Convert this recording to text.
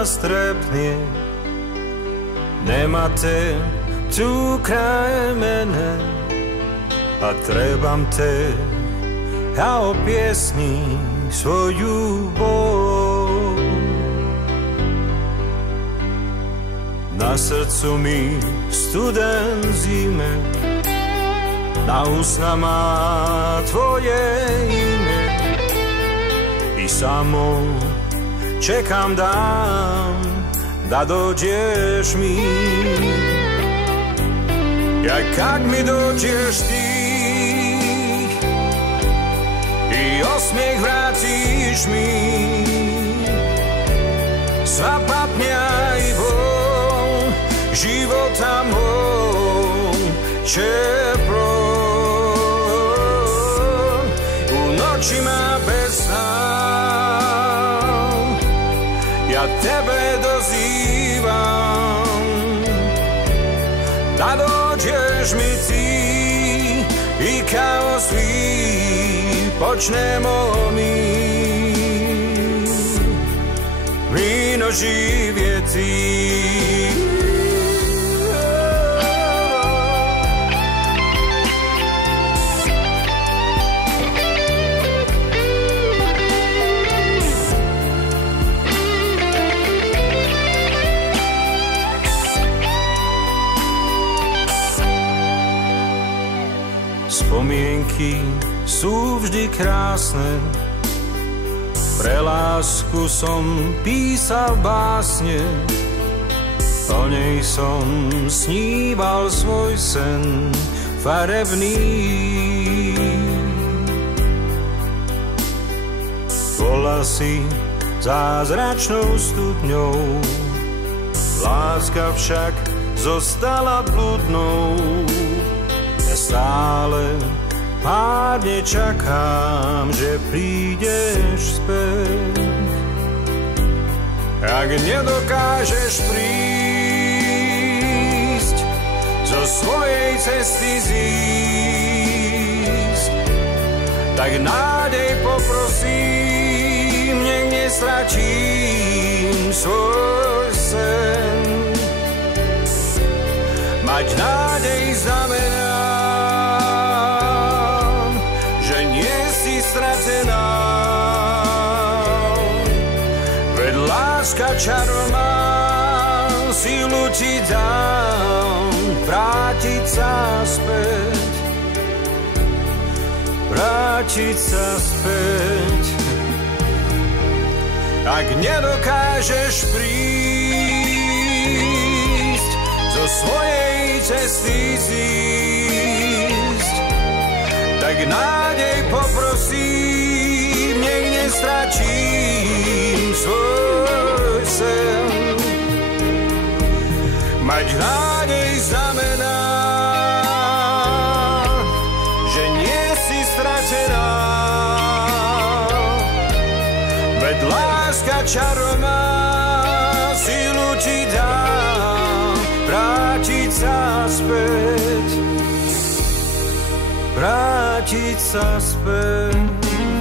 nas trepnie. Nема te tu kraj mene, a trebam te, a o piesni svoju bol. Na srdcu mi studen zime, na úsna má tvoje ime. I samo čekam dan, da dođeš mi. Jak kak mi dođeš ti i osmijeh vratiš mi, sva patnja i bol života moj će proć. U noćima bez sna ja tebe dozivam, da dođeš mi ti i kao svi počnemo mi vino živjeti. Spomienky sú vždy krásne, pre lásku som písal básne, o nej som sníval svoj sen farebný. Bola si zázračnou studňou, láska však zostala blúdnou. Stále pádne čakám, že prídeš späť. Ak nedokážeš prísť, zo svojej cesty zísť, tak nádej poprosím, nech nestračím svoj sen. Mať nádej znamená, stratená, veď láska čaro má, silu ti dám, vrátiť sa späť, vrátiť sa späť. Ak nedokážeš prísť, zo svojej cesty zísť, tak nádej poprosím, nech nestračím svoj sen. Mať nádej znamená, že nie si stratená, veď láska čaro má, silu ti dá, vrátiť sa späť, vrátiť sa späť.